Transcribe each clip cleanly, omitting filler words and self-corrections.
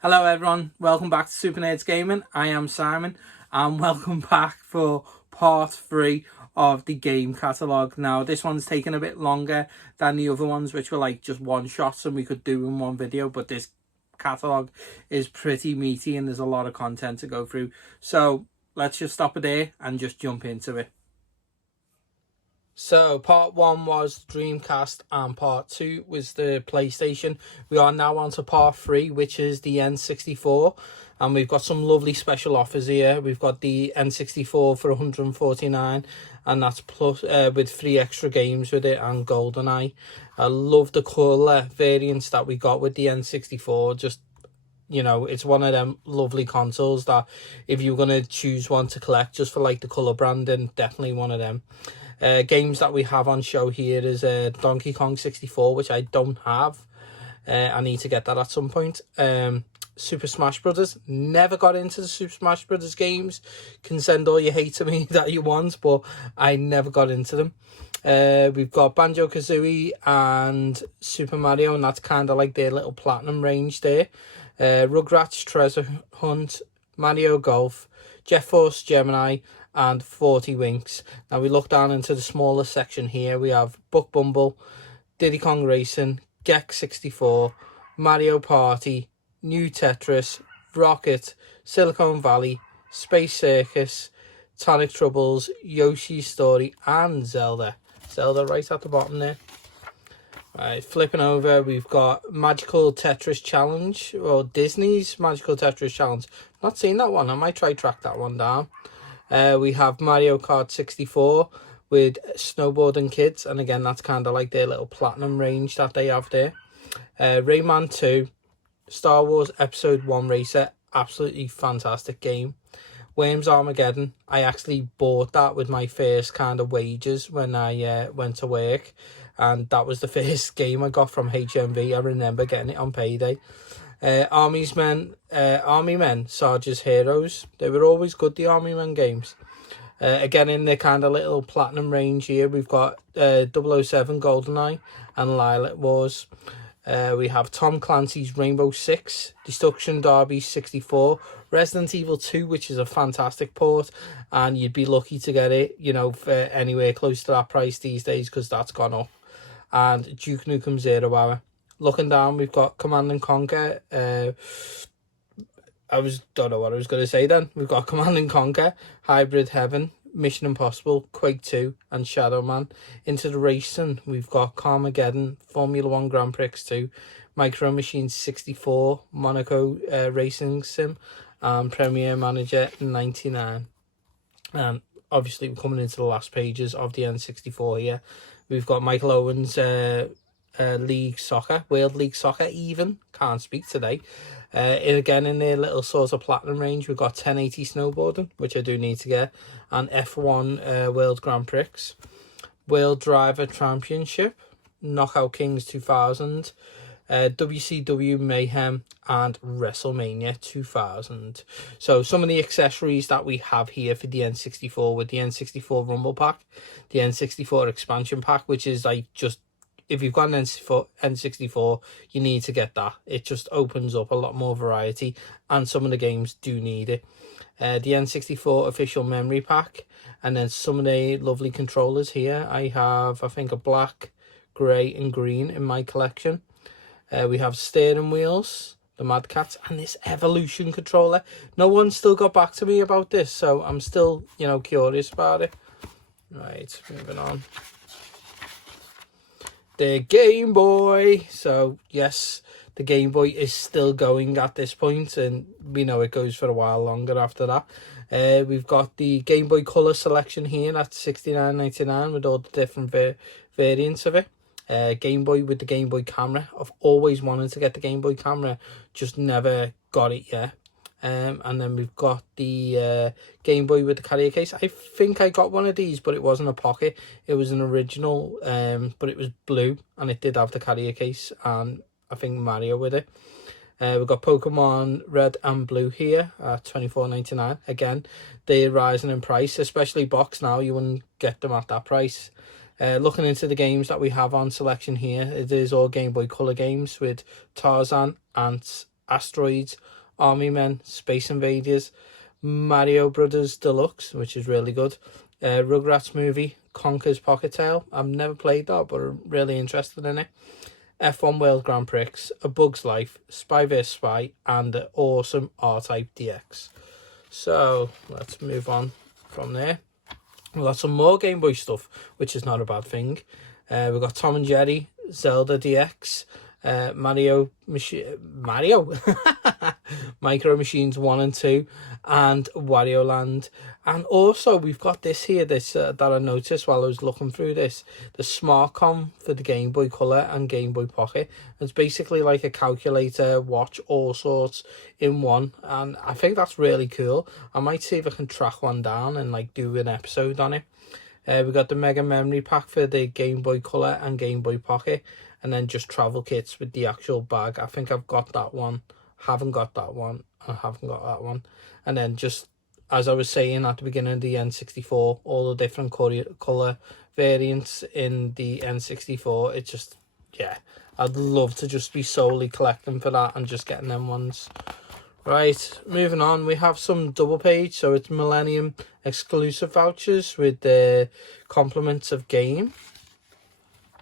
Hello everyone, welcome back to Super Nerds Gaming. I am Simon and welcome back for part 3 of the game catalogue. Now this one's taken a bit longer than the other ones, which were like just one shots and we could do in one video, but this catalogue is pretty meaty and there's a lot of content to go through. So let's just stop it there and just jump into it. So part 1 was Dreamcast and part 2 was the PlayStation. We are now on to part 3, which is the N64, and we've got some lovely special offers here. We've got the N64 for $149, and that's plus with 3 extra games with it and GoldenEye. I love the colour variants that we got with the N64. Just, you know, it's one of them lovely consoles that if you're going to choose one to collect just for like the colour branding, definitely one of them. Games that we have on show here is Donkey Kong 64, which I don't have. I need to get that at some point. Super Smash Brothers. Never got into the Super Smash Brothers games. Can send all your hate to me that you want, but I never got into them. We've got Banjo-Kazooie and Super Mario, and that's kind of like their little platinum range there. Rugrats Treasure Hunt, Mario Golf, Jet Force Gemini, and 40 Winks. Now we look down into the smaller section here. We have Buck Bumble, Diddy Kong Racing, Gex 64, Mario Party, New Tetris, Rocket, Silicon Valley, Space Circus, Tonic Troubles, Yoshi's Story, and Zelda. Zelda right at the bottom there. Right, flipping over, we've got Magical Tetris Challenge, or Disney's Magical Tetris Challenge. Not seen that one. I might try track that one down. We have Mario Kart 64 with Snowboarding Kids, and again that's kind of like their little platinum range that they have there. Rayman 2, Star Wars Episode 1 Racer, absolutely fantastic game. Worms Armageddon, I actually bought that with my first kind of wages when I went to work, and that was the first game I got from HMV. I remember getting it on payday. Army Men, Sarge's Heroes. They were always good, the Army Men games. Again, in the kind of little platinum range here, we've got 007 GoldenEye and Lilac Wars. We have Tom Clancy's Rainbow Six, Destruction Derby 64, Resident Evil 2, which is a fantastic port, and you'd be lucky to get it, you know, for anywhere close to that price these days because that's gone up. And Duke Nukem 0 Hour. Looking down, we've got Command and Conquer. Don't know what I was going to say then. We've got Command and Conquer, Hybrid Heaven, Mission Impossible, Quake 2, and Shadow Man. Into the racing, we've got Carmageddon, Formula 1 Grand Prix 2, Micro Machines 64, Monaco Racing Sim, and Premier Manager 99. And obviously, we're coming into the last pages of the N64 here. We've got Michael Owen's League Soccer, World League Soccer even, can't speak today. Again, in their little sort of platinum range, we've got 1080 Snowboarding, which I do need to get, and F1 World Grand Prix, World Driver Championship, Knockout Kings 2000, WCW Mayhem, and WrestleMania 2000. So some of the accessories that we have here for the N64 with the N64 Rumble Pack, the N64 Expansion Pack, which is like just, if you've got an N64, you need to get that. It just opens up a lot more variety, and some of the games do need it. The N64 Official Memory Pack, and then some of the lovely controllers here. I have, I think, a black, grey, and green in my collection. We have steering wheels, the Mad Cats, and this Evolution controller. No one still got back to me about this, so I'm still, you know, curious about it. Right, moving on. The Game Boy. So yes, the Game Boy is still going at this point, and we know it goes for a while longer after that. We've got the Game Boy Color selection here at $69.99 with all the different variants of it. Game Boy with the Game Boy camera. I've always wanted to get the Game Boy camera, just never got it yet. And then we've got the Game Boy with the carrier case. I think I got one of these, but it wasn't a pocket. It was an original, but it was blue, and it did have the carrier case, and I think Mario with it. We've got Pokemon Red and Blue here at $24.99. Again, they're rising in price, especially box now. You wouldn't get them at that price. Looking into the games that we have on selection here, it is all Game Boy Color games with Tarzan, Ants, Asteroids, Army Men, Space Invaders, Mario Brothers Deluxe, which is really good, Rugrats movie, Conker's Pocket Tale. I've never played that, but I'm really interested in it. F1 World Grand Prix, A Bug's Life, Spy vs Spy, and the awesome R-Type DX. So let's move on from there. We've got some more Game Boy stuff, which is not a bad thing. We've got Tom and Jerry, Zelda DX, Mario Micro Machines 1 and 2, and Wario Land. And also we've got this here, that I noticed while I was looking through this, the SmartCom for the Game Boy Color and Game Boy Pocket. It's basically like a calculator, watch, all sorts in one, and I think that's really cool. I might see if I can track one down and like do an episode on it. We got the Mega Memory Pack for the Game Boy Color and Game Boy Pocket, and then just travel kits with the actual bag. I think I've got that one, haven't got that one, I haven't got that one. And then just, as I was saying at the beginning of the N64, all the different colour variants in the N64, it's just, yeah, I'd love to just be solely collecting for that and just getting them ones. Right, moving on, we have some double page, so it's Millennium exclusive vouchers with the compliments of game.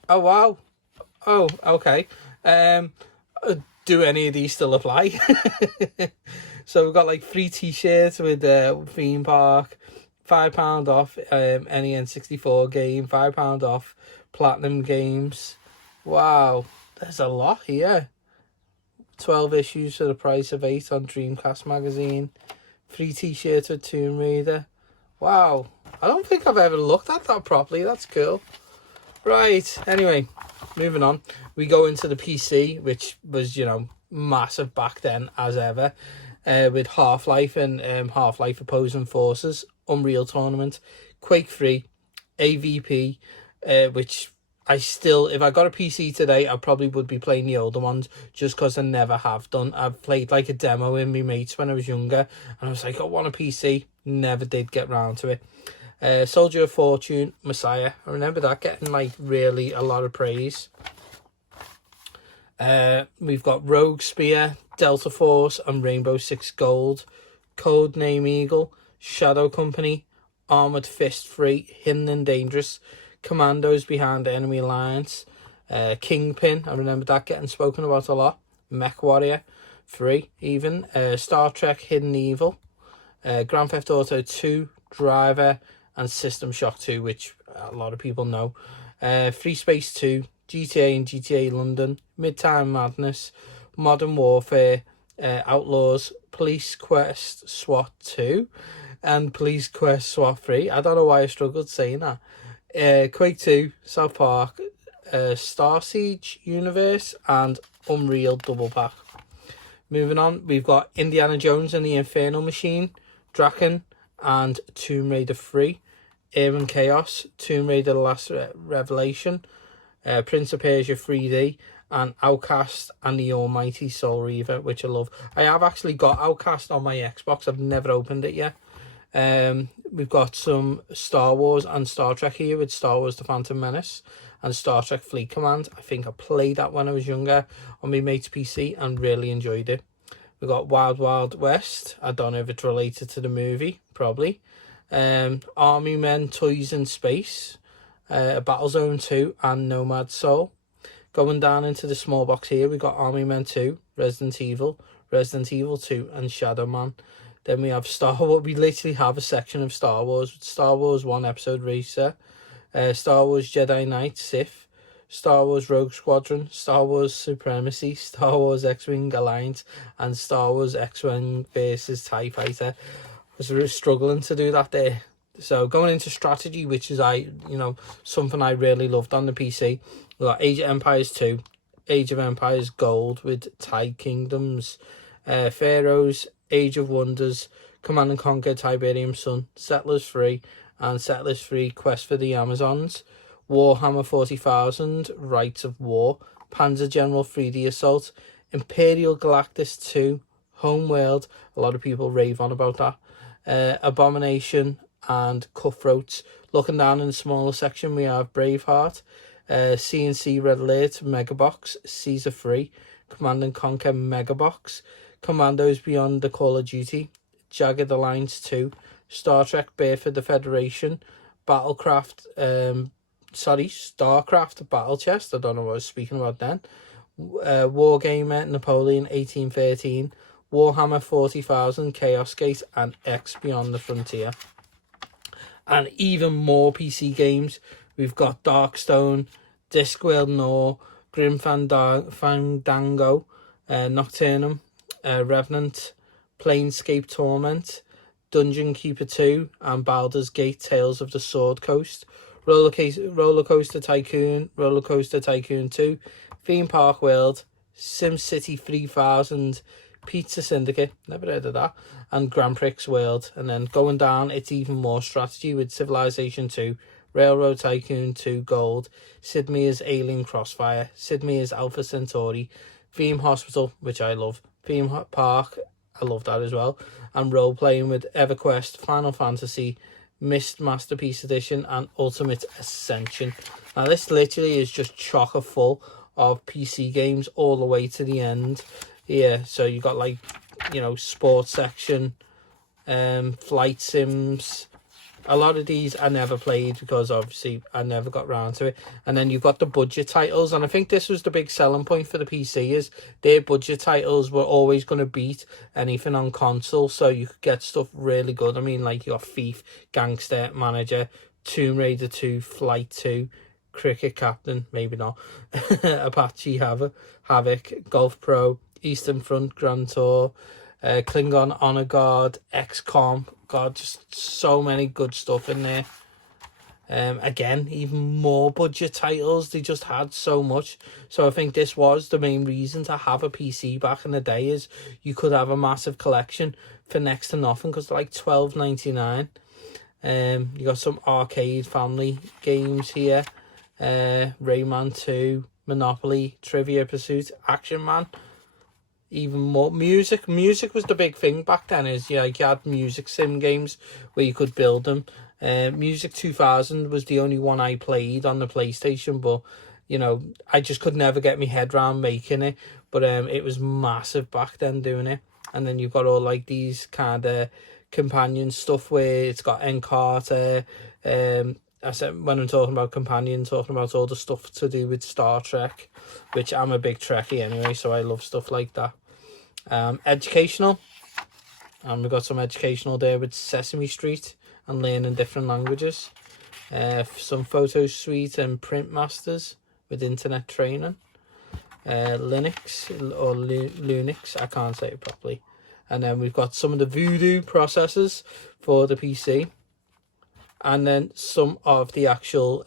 Oh, wow. Oh, okay. Do any of these still apply? So we've got like 3 t-shirts with theme park, £5 off any N64 game, £5 off Platinum Games. Wow, there's a lot here. 12 issues for the price of 8 on Dreamcast magazine. 3 t-shirts with Tomb Raider. Wow, I don't think I've ever looked at that properly. That's cool. Right, anyway, moving on. We go into the PC, which was, you know, massive back then as ever, with Half-Life and Half-Life Opposing Forces, Unreal Tournament, Quake 3, AVP, which I still, if I got a PC today, I probably would be playing the older ones, just because I never have done. I've played like a demo with my mates when I was younger, and I was like, I want a PC, never did get round to it. Soldier of Fortune, Messiah, I remember that getting like really a lot of praise. We've got Rogue Spear, Delta Force, and Rainbow Six Gold, Codename Eagle, Shadow Company, Armored Fist 3, Hidden and Dangerous, Commandos Behind Enemy Lines, Kingpin, I remember that getting spoken about a lot, Mech Warrior 3 even, Star Trek Hidden Evil, Grand Theft Auto 2, Driver, and System Shock 2, which a lot of people know, Free Space 2, GTA and GTA London, Midtime Madness, Modern Warfare, Outlaws, Police Quest SWAT 2, and Police Quest SWAT 3. I don't know why I struggled saying that. Quake 2, South Park, Star Siege Universe, and Unreal Double Pack. Moving on, we've got Indiana Jones and the Infernal Machine, Draken, and Tomb Raider 3, Urban Chaos, Tomb Raider The Last Revelation, Prince of Persia 3D, and Outcast and the Almighty Soul Reaver, which I love. I have actually got Outcast on my Xbox. I've never opened it yet. We've got some Star Wars and Star Trek here with Star Wars The Phantom Menace and Star Trek Fleet Command. I think I played that when I was younger on my mate's PC and really enjoyed it. We've got Wild Wild West. I don't know if it's related to the movie, probably. Army Men Toys in Space, Battlezone 2, and Nomad Soul. Going down into the small box here, we got Army Men 2, Resident Evil 2, and Shadow Man. Then we have Star Wars. We literally have a section of Star Wars with Star Wars 1 Episode Racer, Star Wars Jedi Knight Sith, Star Wars Rogue Squadron, Star Wars Supremacy, Star Wars X-Wing Alliance, and Star Wars X-Wing versus TIE Fighter. I was really struggling to do that there. So going into strategy, which is something I really loved on the PC. We got Age of Empires 2, Age of Empires Gold with TIE Kingdoms, Pharaohs, Age of Wonders, Command and Conquer Tiberium Sun, Settlers 3, and Settlers 3 Quest for the Amazons, Warhammer 40,000, Rights of War, Panzer General 3D Assault, Imperial Galactus 2, Homeworld, a lot of people rave on about that, Abomination, and Cutthroats. Looking down in the smaller section, we have Braveheart, CNC Red Alert, Megabox, Caesar 3, Command and Conquer Mega Box, Commandos Beyond the Call of Duty, Jagged Alliance 2, Star Trek Birth of the Federation, StarCraft Battle Chest, I don't know what I was speaking about then, Wargamer Napoleon 1813, Warhammer 40,000, Chaos Gate, and X Beyond the Frontier. And even more PC games. We've got Darkstone, Discworld Noir, Grim Fandango, Nocturnum, Revenant, Planescape Torment, Dungeon Keeper 2, and Baldur's Gate Tales of the Sword Coast, Roller Coaster Tycoon, Roller Coaster Tycoon 2, Theme Park World, SimCity 3000, Pizza Syndicate, never heard of that, and Grand Prix World. And then going down, it's even more strategy with Civilization 2, Railroad Tycoon 2 Gold, Sid Meier's Alien Crossfire, Sid Meier's Alpha Centauri, Theme Hospital, which I love, Theme Park, I love that as well, and role-playing with EverQuest, Final Fantasy, Myst Masterpiece Edition, and Ultimate Ascension. Now this literally is just chocker full of PC games all the way to the end. Yeah, so you got like, you know, sports section, flight sims. A lot of these I never played because obviously I never got around to it. And then you've got the budget titles, and I think this was the big selling point for the PC, is their budget titles were always going to beat anything on console, so you could get stuff really good. I mean, like you got Thief, Gangster Manager, Tomb Raider 2, Flight 2, Cricket Captain, maybe not, Apache Havoc, Golf Pro, Eastern Front Grand Tour, Klingon Honor Guard, XCOM. God, just so many good stuff in there. Again, even more budget titles. They just had so much. So I think this was the main reason to have a PC back in the day, is you could have a massive collection for next to nothing, because they're like $12.99. You got some arcade family games here. Rayman 2, Monopoly, Trivia Pursuit, Action Man. Even more music was the big thing back then, is you had music sim games where you could build them. Music 2000 was the only one I played on the PlayStation, but you know, I just could never get my head around making it. But it was massive back then doing it. And then you've got all like these kind of companion stuff where it's got Encarta. I said, when I'm talking about companion, talking about all the stuff to do with Star Trek, which I'm a big Trekkie anyway, so I love stuff like that. Educational, and we've got some educational there with Sesame Street and learning different languages. Some Photo Suite and Print Masters with internet training. Linux or Lunix, I can't say it properly. And then we've got some of the Voodoo processors for the PC. And then some of the actual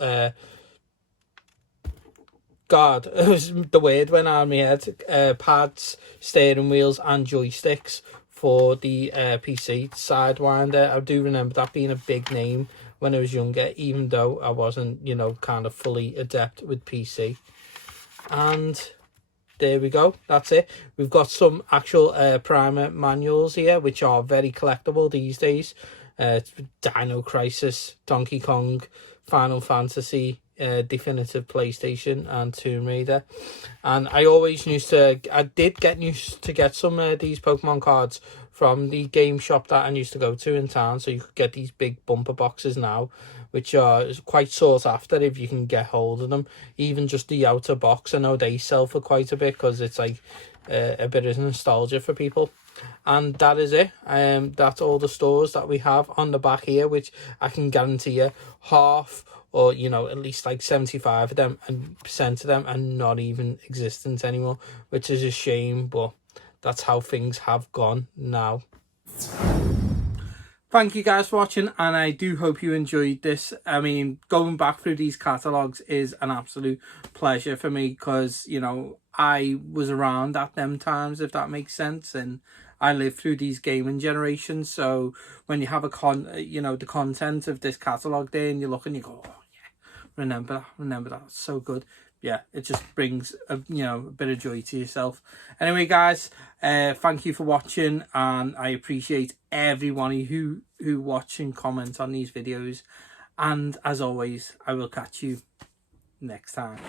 God, it was the word went out of my head. Pads, steering wheels, and joysticks for the PC. Sidewinder, I do remember that being a big name when I was younger, even though I wasn't, you know, kind of fully adept with PC. And there we go, that's it. We've got some actual primer manuals here, which are very collectible these days. Dino Crisis, Donkey Kong, Final Fantasy, Definitive PlayStation, and Tomb Raider. And I did get used to get some of these Pokemon cards from the game shop that I used to go to in town. So you could get these big bumper boxes now, which are quite sought after if you can get hold of them. Even just the outer box, I know they sell for quite a bit, because it's like a bit of nostalgia for people. And that is it. That's all the stores that we have on the back here, which I can guarantee you half, or you know, at least like 75% of them are not even existent anymore, which is a shame, but that's how things have gone now. Thank you guys for watching, and I do hope you enjoyed this. I mean, going back through these catalogues is an absolute pleasure for me, because, you know, I was around at them times, if that makes sense, and I lived through these gaming generations. So when you have the content of this catalogue there, and you look and you go, oh yeah, remember that, it's so good. Yeah, it just brings a bit of joy to yourself. Anyway, guys, thank you for watching, and I appreciate everyone who watch and comment on these videos. And as always, I will catch you next time.